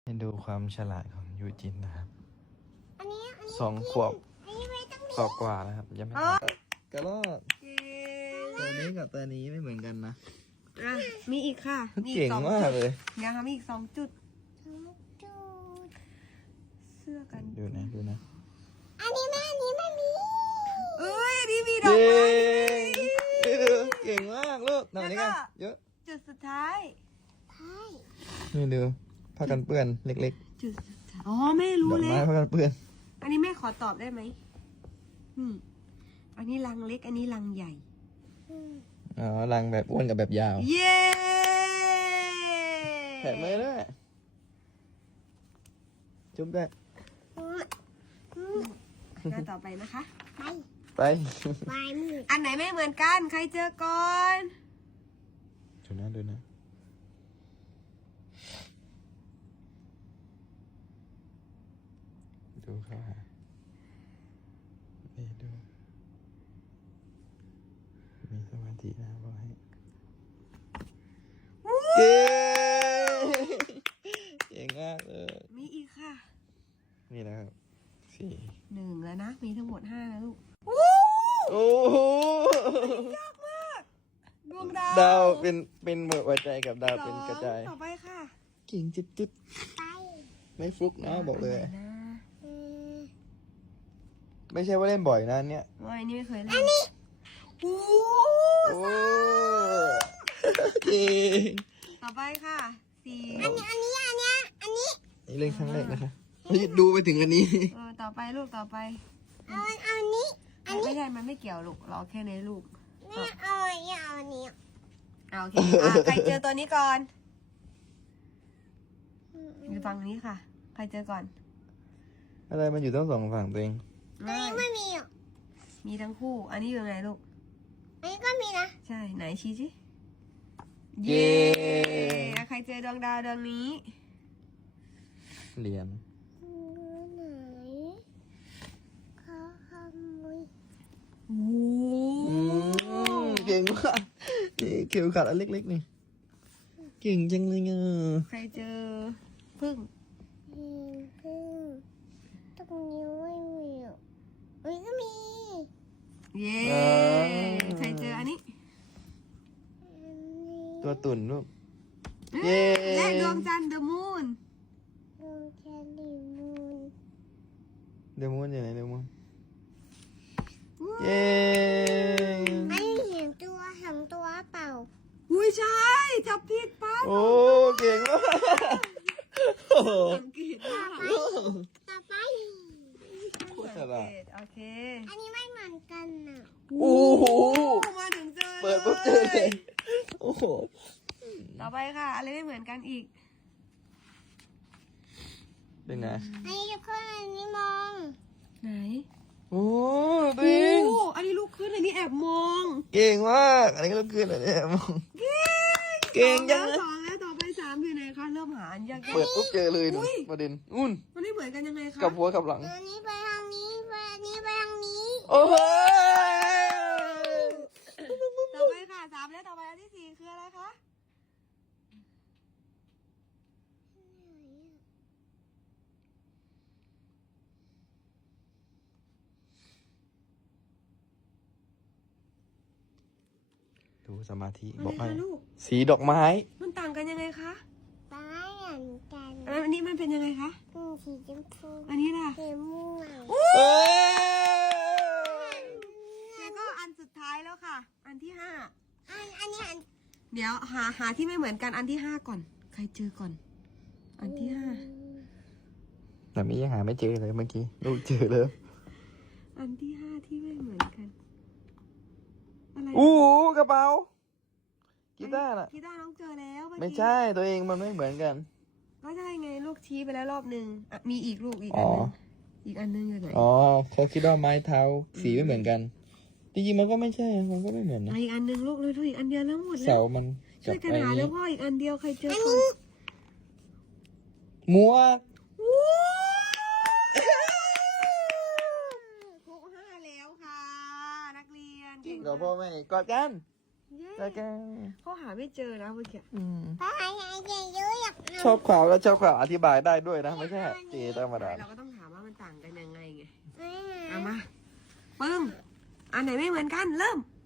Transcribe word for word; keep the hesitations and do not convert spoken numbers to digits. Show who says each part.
Speaker 1: ให้ดูความฉลาดของยูจินนะครับ
Speaker 2: อันนี้อันนี้
Speaker 1: สองขวบ
Speaker 2: อันนี้ไม่ต้อง
Speaker 1: กว่ากว่านะครับยังไม่กระรอกตัวนี้กับตัวนี้ไม่เหมือนกันนะ
Speaker 3: อ่ะมีอีกค่ะมีอี
Speaker 1: เก่ง
Speaker 3: สอง
Speaker 1: มากเลย
Speaker 3: เดี๋ยวค่ะมีอีกสองจุด
Speaker 2: จุด
Speaker 3: เสื้อกัน
Speaker 1: ดูนะดูนะ
Speaker 2: อันนี้แม่อันนี้ไม่มี
Speaker 3: เอ้ยอันนี้มีดอก
Speaker 1: เย้
Speaker 3: ไม้
Speaker 1: ดูเก่งมากลูกทำอันนี้กันเยอะ
Speaker 3: จุดสุดท้าย
Speaker 2: ใช่
Speaker 1: นี่ดูผ้ากันเปื้อนเล็ก
Speaker 3: จุดสุดท้ายอ๋อแม่
Speaker 1: ๆ
Speaker 3: รู้
Speaker 1: ดอก
Speaker 3: แล้
Speaker 1: ไม้
Speaker 3: ว
Speaker 1: ผ้ากันเปื้อน
Speaker 3: อันนี้แม่ขอตอบได้ไหมอืมอันนี้ลังเล็ก อันนี้ลังใหญ่
Speaker 2: อืม
Speaker 1: อ๋อรังแบบอ้วนกับแบบยาว
Speaker 3: เย้
Speaker 1: แถมมือด้วยจุ๊บด้วย
Speaker 2: อืมอืม
Speaker 3: หน้าต่อไปนะคะ
Speaker 2: ไป
Speaker 1: ไป
Speaker 2: ไปมือ
Speaker 3: อันไหนไม่เหมือนกัน ใครเจอก่อน
Speaker 1: ดูนะดูนะดูเข้าหานี่ดูมีสมาธินะบอกให้เก่งเก่งมากเลย
Speaker 3: มีอีกค่ะ
Speaker 1: นี่นะครับสี่
Speaker 3: หนึ่งแล้วนะ มีทั้งหมดห้าแล้วลูก
Speaker 1: โอ้โห
Speaker 3: ดวงดาว
Speaker 1: ดาวเป็นเป็นเหมือนหัวใจกับดาวเป็นกระจาย
Speaker 3: สองต่อไปค่ะ
Speaker 1: เก่งจุดจุด
Speaker 2: ไป
Speaker 1: ๆไม่ฟลุกนะบอกเลย
Speaker 3: นไหนนะ
Speaker 2: อืม
Speaker 1: ไม่ใช่ว่าเล่นบ่อยนะเนี่ย
Speaker 3: ว่าอันนี้ไม่เคยเล่น อันนี้โอ้
Speaker 1: โอ้เก่ง
Speaker 3: ต่อไปค่ะสี่
Speaker 2: อันนี้อันนี้อันเนี้ยอันนี้
Speaker 1: นี่เล่นครั้งแรกนะคะเฮ้ยดูไปถึงอันนี้
Speaker 3: เออต่อไปลูกต่อไป
Speaker 2: เอาเอาอันนี้ อันนี้
Speaker 3: ไม่ใช่มันไม่เกี่ยวลูกเราแค่ในลูก
Speaker 2: แม่เอาอันนี้เอาอันนี้
Speaker 3: อ่าโอเคอ่ะใครเจอตัวนี้ก่อนอยู่ฝั่งนี้ค่ะ ใครเจอก่อน
Speaker 1: อะไรมันอยู่ทั้งสองฝั่งตัวเอง
Speaker 2: อันนี้ไม่มีอ่ะ
Speaker 3: มีทั้งคู่ อันนี้อยู่ไหนลูก
Speaker 2: อันนี้ก็มีนะ
Speaker 3: ใช่ไหนชี้สิ
Speaker 1: เย้
Speaker 3: อ่ะใครเจอดวงดาวดวงนี้
Speaker 1: เหรียญ
Speaker 2: ดูไหนเขาขโมย
Speaker 3: โอ้
Speaker 1: อืมเก่งมากนี่เข็มขัดอันเล็กๆนี่เก่งจังเลยอ่ะ
Speaker 3: ใครเจอพึ่ง
Speaker 2: อืมพึ่งตรงนี้ไม่มีอ่ะอันนี้ก็มี
Speaker 3: เย้ใครเจออันนี้
Speaker 2: อันนี้
Speaker 1: ตัวตุ่นลูก เย้
Speaker 3: และดวงจันทร์ the moon
Speaker 2: ดูแคลิมูน
Speaker 1: เดมอนอยู่ไหนเดมอนเย้
Speaker 2: อันนี้เห็นตัวสองตัวเปล่า
Speaker 3: อุ้ยใช่จับผิดป้า
Speaker 1: โอ้เก่งมากโอ้โห
Speaker 3: สังเกตว่า
Speaker 2: ต่อไป
Speaker 1: โคตรฉลาด
Speaker 3: โอเค
Speaker 2: อันนี้ไม่เหมือนกันน่ะ
Speaker 1: โอ้โห
Speaker 3: มาถึงเจอ
Speaker 1: เปิดปุ๊บเจอเลยโอ้โห
Speaker 3: ต่อไปค่ะ อะไรไม่เหมือนกันอีก
Speaker 1: เป็นไง
Speaker 2: อันนี้ทุกคนอันนี้มอง
Speaker 3: ไหน
Speaker 1: โอ้ตัวเอง
Speaker 3: โอ้อันนี้ลูกขึ้นอันนี้แอบมอง
Speaker 1: เก่งมากอันนี้ก็เกินอะไรเนี่ยมองเก่งจัง
Speaker 3: ส
Speaker 1: นะ
Speaker 3: องแล้วต่อไปสามอยู่ไหนคะเริ่มหาอันยากๆ
Speaker 1: เปิดปุ๊บเจอเลยนะ
Speaker 3: อุ้ย
Speaker 1: ประเด็นอุ่น
Speaker 3: มันไม่เหมือนกันยังไงคะ
Speaker 1: กับหัวกับหลัง
Speaker 2: อันนี้ไปทางนี้ไปอันนี้ไปทางนี้
Speaker 1: โอ้โห
Speaker 3: ต่อไปค่ะสามแล้วต่อไปอันที่สี่คืออะไรคะ
Speaker 1: ดูสมาธิ
Speaker 3: อะไร
Speaker 1: บอกให้
Speaker 3: คะลูก
Speaker 1: สีดอกไม้
Speaker 3: มันต่างกันยังไงคะ
Speaker 2: ไปเหมือนกัน
Speaker 3: อันนี้มันเป็นยังไงคะ
Speaker 2: อืมสีชมพู
Speaker 3: อันนี้ล่ะ
Speaker 2: สีม่วง
Speaker 1: เอ้ย
Speaker 3: แล้วก็อันสุดท้ายแล้วค่ะ อันที่ห้า
Speaker 2: อันอันนี้อัน
Speaker 3: เดี๋ยวหาหาที่ไม่เหมือนกันอันที่ห้าก่อน ใครเจอก่อน อันที่ห้า
Speaker 1: แต่มียังหาไม่เจอเลยเมื่อกี้ลูกเจอเลย
Speaker 3: อันที่ห้าที่ไม่เหมือนกัน อะไร
Speaker 1: อู้หูกระเป๋ากีตาร์น่ะ
Speaker 3: กีตาร์น้องเจอแล้วเอกี้
Speaker 1: ไม่ใช่ตัวเองมันไม่เหมือนกัน
Speaker 3: ก็ใช่ไงลูกชี้ไปแล้วรอบหนึ่งอ่ะมีอีกลูกอีก
Speaker 1: อ๋
Speaker 3: อั
Speaker 1: อ
Speaker 3: นหนึงอีกอันหนึงอยู่ไหน
Speaker 1: อ๋อเขาคิดว่าไม้เท้าสีไม่เหมือนกันจริงๆมันก็ไม่ใช่มันก็ไม่เหมือนนะ
Speaker 3: อ่ะอีกอันหนึงลูกเลยลูกอีกอันเดียวแล้วหมดแล้
Speaker 1: เสาว มัน
Speaker 3: ช่วยกัน
Speaker 1: ไอ้
Speaker 3: หา
Speaker 1: นี้
Speaker 3: แล้วพ่ออีกอันเดียวใครเจอก่อน
Speaker 1: หมัวก
Speaker 3: ครบห้าแล้วค่ะ นักเรียน
Speaker 1: จริงกับพ่อแม่กอดกัน
Speaker 3: เย้
Speaker 1: ตะแกรง
Speaker 3: เขาหาไม่เจอนะเมื่อกี้
Speaker 1: อืม
Speaker 2: ป้าอยากจะเยอะอยาก
Speaker 1: ชอบความแล้วชอบความอธิบายได้ด้วยนะไม่ใช่เจธรรมดา
Speaker 3: เราก็ต้องถามว่ามันต่างกันยังไงไง
Speaker 2: เอา
Speaker 3: เอามาปึ้งอันไหนไม่เหมือนกันเริ่ม